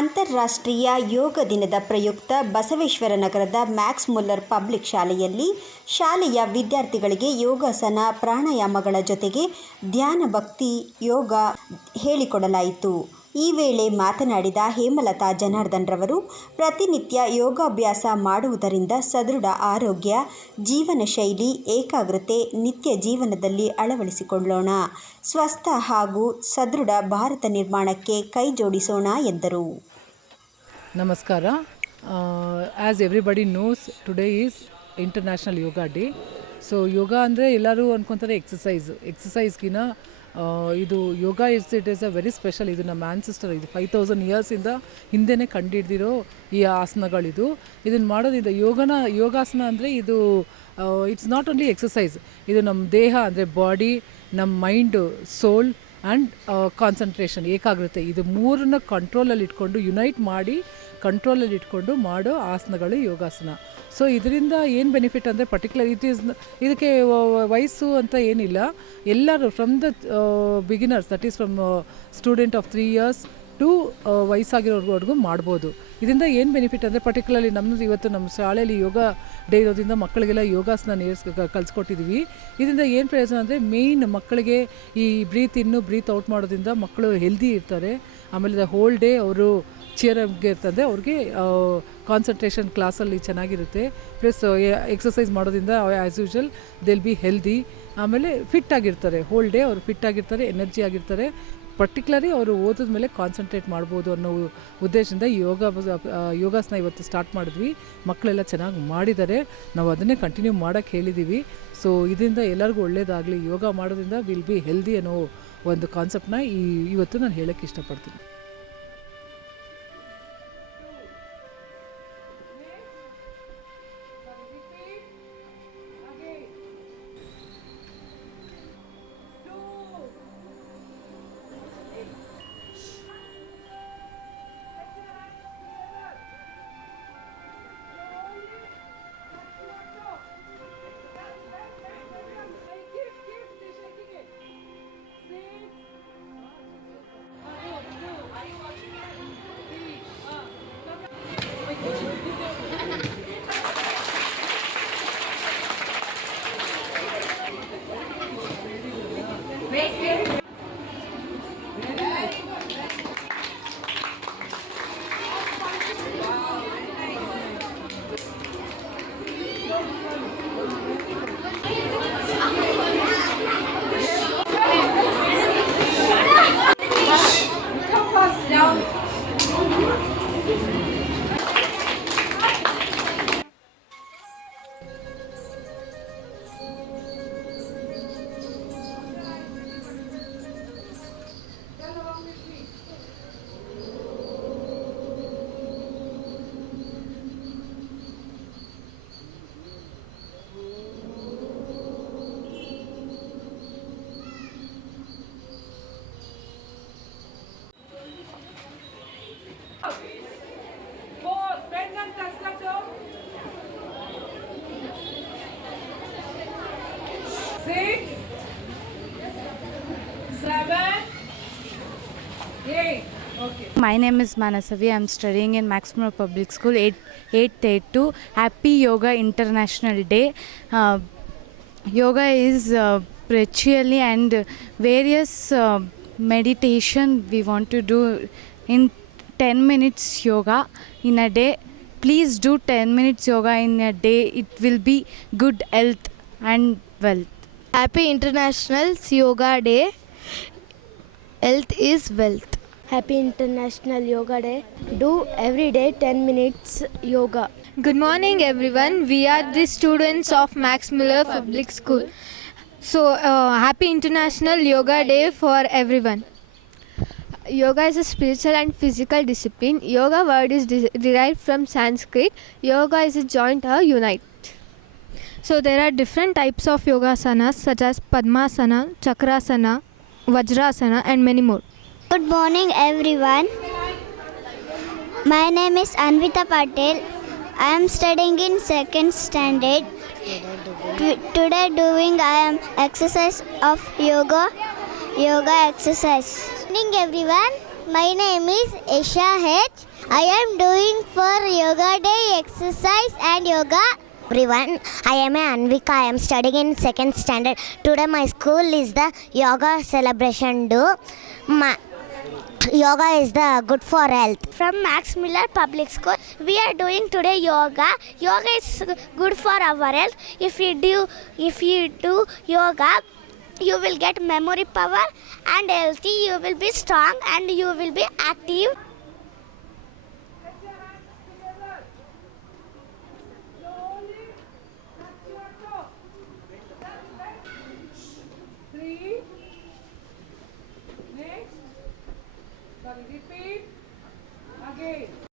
ಅಂತಾರಾಷ್ಟ್ರೀಯ ಯೋಗ ದಿನದ ಪ್ರಯುಕ್ತ ಬಸವೇಶ್ವರ ನಗರದ ಮ್ಯಾಕ್ಸ್ ಮುಲ್ಲರ್ ಪಬ್ಲಿಕ್ ಶಾಲೆಯಲ್ಲಿ ಶಾಲೆಯ ವಿದ್ಯಾರ್ಥಿಗಳಿಗೆ ಯೋಗಾಸನ ಪ್ರಾಣಾಯಾಮಗಳ ಜೊತೆಗೆ ಧ್ಯಾನ ಭಕ್ತಿ ಯೋಗ ಹೇಳಿಕೊಡಲಾಯಿತು. ಈ ವೇಳೆ ಮಾತನಾಡಿದ ಹೇಮಲತಾ ಜನಾರ್ದನ್ ರವರು, ಪ್ರತಿನಿತ್ಯ ಯೋಗಾಭ್ಯಾಸ ಮಾಡುವುದರಿಂದ ಸದೃಢ ಆರೋಗ್ಯ, ಜೀವನ ಶೈಲಿ, ಏಕಾಗ್ರತೆ ನಿತ್ಯ ಜೀವನದಲ್ಲಿ ಅಳವಡಿಸಿಕೊಳ್ಳೋಣ. ಸ್ವಸ್ಥ ಹಾಗೂ ಸದೃಢ ಭಾರತ ನಿರ್ಮಾಣಕ್ಕೆ ಕೈ ಜೋಡಿಸೋಣ ಎಂದರು. ನಮಸ್ಕಾರ. As everybody knows, today is international yoga day. So yoga ಅಂದರೆ ಎಲ್ಲರೂ ಅಂದ್ಕೊತಾರೆ ಎಕ್ಸಸೈಸ್ಗಿನ ಇದು yoga it is a very special. ಇದು ನಮ್ಮ ಆ್ಯನ್ಸಿಸ್ಟರ್, ಇದು 5000 ಇಯರ್ಸಿಂದ ಹಿಂದೆನೇ ಕಂಡುಹಿಡ್ದಿರೋ ಈ ಆಸನಗಳಿದು. ಇದನ್ನು ಮಾಡೋದ್ರಿಂದ ಯೋಗಾಸನ ಅಂದರೆ ಇದು ಇಟ್ಸ್ ನಾಟ್ ಓನ್ಲಿ ಎಕ್ಸಸೈಸ್, ಇದು ನಮ್ಮ ದೇಹ ಅಂದರೆ ಬಾಡಿ, ನಮ್ಮ ಮೈಂಡು, ಸೋಲ್ ಆ್ಯಂಡ್ ಕಾನ್ಸಂಟ್ರೇಷನ್, ಏಕಾಗ್ರತೆ, ಇದು ಮೂರನ್ನ ಕಂಟ್ರೋಲಲ್ಲಿ ಇಟ್ಕೊಂಡು ಯುನೈಟ್ ಮಾಡಿ ಕಂಟ್ರೋಲಲ್ಲಿ ಇಟ್ಕೊಂಡು ಮಾಡೋ ಆಸನಗಳು ಯೋಗಾಸನ. ಸೊ ಇದರಿಂದ ಏನು ಬೆನಿಫಿಟ್ ಅಂದರೆ ಪರ್ಟಿಕ್ಯುಲರ್ ಇದಕ್ಕೆ ವಯಸ್ಸು ಅಂತ ಏನಿಲ್ಲ. ಎಲ್ಲರೂ from the beginners, that is from student of 3 years to ವಯಸ್ಸಾಗಿರೋರ್ವರೆಗೂ ಮಾಡ್ಬೋದು. ಇದರಿಂದ ಏನು ಬೆನಿಫಿಟ್ ಅಂದರೆ ಪರ್ಟಿಕ್ಯುಲರ್ಲಿ ಇವತ್ತು ನಮ್ಮ ಶಾಲೆಯಲ್ಲಿ ಯೋಗ ಡೇ ಇರೋದ್ರಿಂದ ಮಕ್ಕಳಿಗೆಲ್ಲ ಯೋಗಾಸನ ಕಲಿಸ್ಕೊಟ್ಟಿದ್ದೀವಿ. ಇದರಿಂದ ಏನು ಪ್ರಯೋಜನ ಅಂದರೆ ಮೇಯ್ನ್ ಮಕ್ಕಳಿಗೆ ಈ ಬ್ರೀತ್ ಇನ್ನು ಬ್ರೀತ್ ಔಟ್ ಮಾಡೋದ್ರಿಂದ ಮಕ್ಕಳು ಹೆಲ್ದಿ ಇರ್ತಾರೆ. ಆಮೇಲೆ ಹೋಲ್ ಡೇ ಅವರು ಚಿಯರಾಗಿ ಇರ್ತದೆ, ಅವ್ರಿಗೆ ಕಾನ್ಸಂಟ್ರೇಷನ್ ಕ್ಲಾಸಲ್ಲಿ ಚೆನ್ನಾಗಿರುತ್ತೆ. ಪ್ಲಸ್ ಎಕ್ಸಸೈಸ್ ಮಾಡೋದ್ರಿಂದ as usual they'll be healthy. ಆಮೇಲೆ ಫಿಟ್ ಆಗಿರ್ತಾರೆ, ಹೋಲ್ ಡೇ ಅವರು ಫಿಟ್ ಆಗಿರ್ತಾರೆ, ಎನರ್ಜಿ ಆಗಿರ್ತಾರೆ. ಪರ್ಟಿಕ್ಯುಲರಿ ಅವರು ಓದಿದ ಮೇಲೆ ಕಾನ್ಸಂಟ್ರೇಟ್ ಮಾಡ್ಬೋದು ಅನ್ನೋ ಉದ್ದೇಶದಿಂದ ಯೋಗಾಸನ ಇವತ್ತು ಸ್ಟಾರ್ಟ್ ಮಾಡಿದ್ವಿ. ಮಕ್ಕಳೆಲ್ಲ ಚೆನ್ನಾಗಿ ಮಾಡಿದ್ದಾರೆ, ನಾವು ಅದನ್ನೇ ಕಂಟಿನ್ಯೂ ಮಾಡೋಕ್ಕೆ ಹೇಳಿದ್ದೀವಿ. ಸೊ ಇದರಿಂದ ಎಲ್ಲರಿಗೂ ಒಳ್ಳೆಯದಾಗಲಿ, ಯೋಗ ಮಾಡೋದ್ರಿಂದ ವಿಲ್ ಬಿ ಹೆಲ್ದಿ ಅನ್ನೋ ಒಂದು ಕಾನ್ಸೆಪ್ಟನ್ನ ಇವತ್ತು ನಾನು ಹೇಳೋಕ್ಕೆ ಇಷ್ಟಪಡ್ತೀನಿ. My name is Manasavi. I am studying in Max Muller Public School, 882. Happy Yoga International Day. Yoga is spiritually and various meditation we want to do in 10 minutes yoga in a day. Please do 10 minutes yoga in a day. It will be good health and wealth. Happy International Yoga Day. Health is wealth. Happy International Yoga Day. Do every day 10 minutes yoga. Good morning everyone. We are the students of Max Muller Public School. So happy International Yoga Day for everyone. Yoga is a spiritual and physical discipline. Yoga word is derived from Sanskrit. Yoga is a joint or unite. So there are different types of yogasanas such as Padmasana, Chakrasana, Vajrasana and many more. Good morning everyone. My name is Anvita Patel. I am studying in 2nd standard. Today doing I am exercise of yoga exercise. Good morning everyone. My name is Isha H. I am doing for Yoga Day exercise and yoga. Everyone, I am Anvika. I am studying in 2nd standard. Today my school is the yoga celebration do. Yoga is the good for health. From Max Miller Public School, we are doing today yoga. Yoga is good for our health. If you do yoga, you will get memory power and healthy. You will be strong and you will be active.